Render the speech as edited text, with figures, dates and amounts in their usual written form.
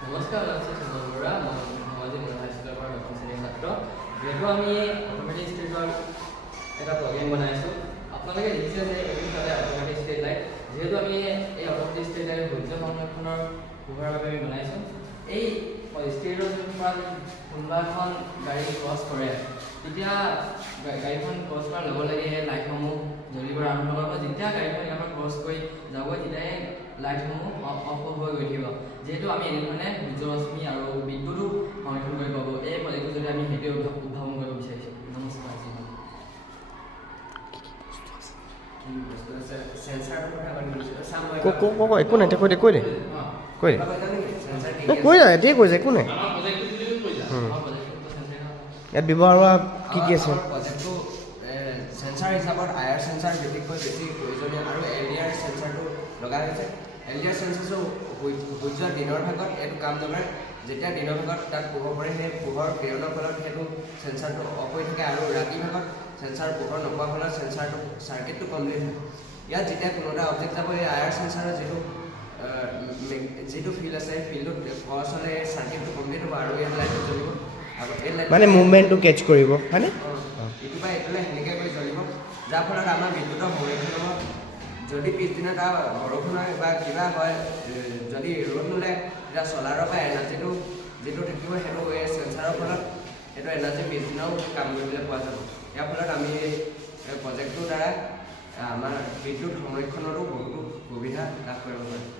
নমস্কাৰ আছে সুমন বৰা মই হাইস্কুলৰ পৰা নতুন শ্ৰেণীৰ ছাত্ৰ যেহেতু আমি অট'মেটিক ষ্ট্ৰীটৰ এটা প্ৰগ্ৰেম বনাইছোঁ আপোনালোকে দেখিছে যে এইটো অট'মেটিক ষ্ট্ৰীট লাইট যেহেতু আমি এই অট'মেটিক ষ্ট্ৰীট লাইট সূৰ্য সংৰক্ষণৰ ব্যৱহাৰৰ বাবে আমি বনাইছোঁ এই ষ্ট্ৰীটৰ পৰা কোনোবা এখন গাড়ী ক্ৰছ কৰে তেতিয়া গাড়ীখন ক্ৰছ কৰাৰ লগে লগে এই লাইটসমূহ জ্বলিব আৰম্ভ কৰিব যেতিয়া গাড়ীখন ইয়াৰ পৰা ক্ৰছ কৰি যাব তেতিয়াই লাইটসমূহ অফ হৈ গৈ থাকিব যেহেতু আমি এনেধৰণে সূৰ্য ৰশ্মি আৰু বিদ্যুতো সংৰক্ষণ কৰি পাব এই প্ৰজেক্টটো যদি আমি সেইটোৱে উদ্ভাৱন কৰিব বিচাৰিছোঁ নমস্কাৰ একো নাই কৈ দে কৈ দে কৈ দে এতিয়াই কৈছে একো নাই ইয়াত ব্যৱহাৰ হোৱা কি আছে প্ৰজেক্টটো সেন্সাৰ হিচাপত আয়াৰ সেন্সাৰ বিশেষকৈ বেছি প্ৰয়োজনীয় আৰু এলডিআৰ সেন্সাৰটো লগা হৈছে এলডিআৰ সেন্সাৰটো সূৰ্যৰ দিনৰ ভাগত এইটো কাম নকৰে যেতিয়া দিনৰ ভাগত তাত পোহৰ পৰে সেই পোহৰ প্ৰেৰণৰ ফলত সেইটো সেন্সাৰটো অফ হৈ থাকে আৰু ৰাতি ভাগত সেন্সাৰ পোহৰ নোপোৱাৰ ফলত সেন্সাৰটো চাৰ্কিটটো কমপ্লিট হয় ইয়াত যেতিয়া কোনো এটা অবজেক্ট যাব এই আয়াৰ সেন্সাৰৰ যিটো ফিল্ড আছে ফিল্ডটো ক্ৰছ হ'লে চাৰ্কিটটো কমপ্লিট হ'ব আৰু ইয়াত লাইটটো জ্বলিব আৰু এই লাইট মানে মুভমেণ্টটো কেটচ কৰিব হয়নে ইটো বা এইটোলৈ সেনেকৈ কৰি জ্বলিব যাৰ ফলত আমাৰ বিদ্যুতৰ সংৰক্ষণ হ'ব যদি পিছদিনা তাৰ বৰষুণ হয় বা কিবা হয় যদি ৰ'দ নোলায় তেতিয়া চ'লাৰৰ পৰা এনাৰ্জিটো যিটো থাকিব সেইটো এই সেন্সাৰৰ ফলত সেইটো এনাৰ্জি পিছদিনাও কাম কৰিবলৈ পোৱা যাব ইয়াৰ ফলত আমি এই প্ৰজেক্টটোৰ দ্বাৰা আমাৰ বিদ্যুৎ সংৰক্ষণৰো বহুতো সুবিধা লাভ কৰিব পাৰিম